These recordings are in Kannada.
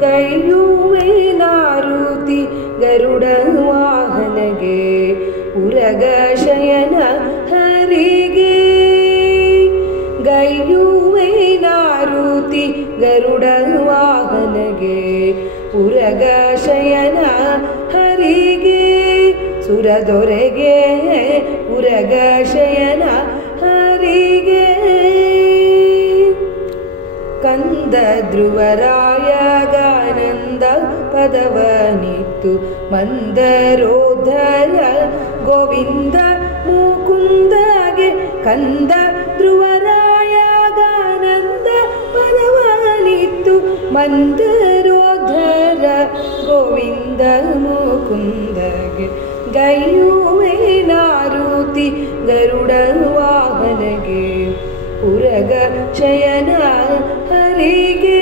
ಗೈಯುವೆ ನಾರುತಿ ಗರುಡ ವಾಹನಗೆ ಉರಗ ಶಯನ ಹರಿಗೆ ಗೈಯುವೆ ನಾರುತಿ ಗರುಡ ವಾಹನಗೆ ಉರಗ ಶಯನ ಹರಿಗೆ ಸುರದೊರೆಗೆ ಉರಗ ಶಯನ ಹರಿಗೆ ಕಂದ ಧ್ರುವರಾಯಗಾನಂದ ಪದವನಿತ್ತು ಮಂದರೋಧರ ಗೋವಿಂದ ಮುಕುಂದಗೆ ಕಂದ ಧ್ರುವರಾಯಗಾನಂದ ಪದವನಿತ್ತು ಮಂದರೋಧರ ಗೋವಿಂದ ಮುಕುಂದಗೆ ಗೈಯುವೆ ನಾರುತಿ ಗರುಡ ವಾಹನಗೆ ಉರಗ ಶಯನ ಹರಿಗೆ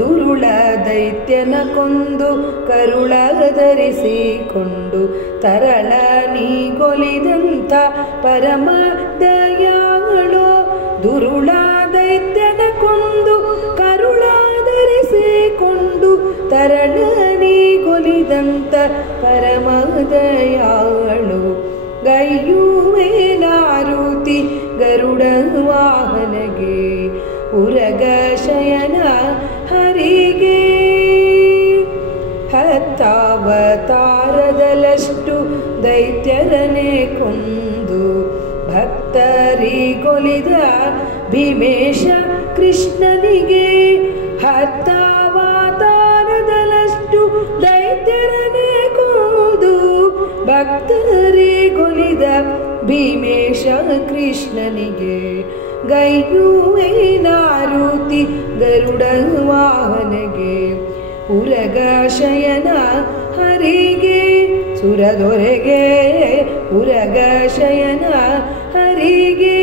ದುರುಳ ದೈತ್ಯನ ಕೊಂದು ಕರುಳ ಧರಿಸಿಕೊಂಡು ತರಳ ನೀಗೊಲಿದಂಥ ಪರಮ ದಯಾಳು ದುರುಳ ದೈತ್ಯನ ಕೊಂದು ಕರುಳ ಧರಿಸಿಕೊಂಡು ತರಳ ನೀಗೊಲಿದಂಥ ಪರಮ ದಯಾಳು ಗೈಯುವೆ ನಾರುತಿ ಗರುಡ ವಾಹನಗೆ ಉರಗ ಶಯನ ಹರಿಗೆ ಹತ್ತಾವತಾರದಲಷ್ಟು ದೈತ್ಯರನೆ ಕೊಂದು ಭಕ್ತರಿಗೊಲಿದ ಭೀಮೇಶ ಕೃಷ್ಣನಿಗೆ ಹತ್ತಾವತಾರದಲಷ್ಟು ದೈತ್ಯರನೆ ಕೊಂದು ಭಕ್ತರಿಗೊಲಿದ ಭೀಮೇಶ ಕೃಷ್ಣನಿಗೆ ಗೈಯುವೆ ನಾರುತಿ ಗರುಡ ವಾಹನಗೆ ಉರಗ ಶಯನ ಹರಿಗೆ ಸುರದೊರೆಗೆ ಉರಗ ಶಯನ ಹರಿಗೆ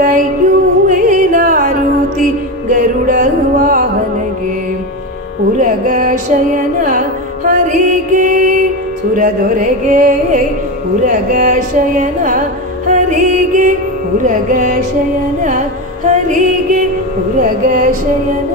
ಗೈಯುವೆ ನಾರುತಿ ಗರುಡ ವಾಹನಗೆ ಉರಗ ಶಯನ ಹರಿಗೆ ಸುರದೊರೆಗೆ ಉರಗ ಶಯನ ಹರಿಗೆ ಉರಗ ಶಯನ ಹರಿಗೆ ಉರಗ ಶಯನ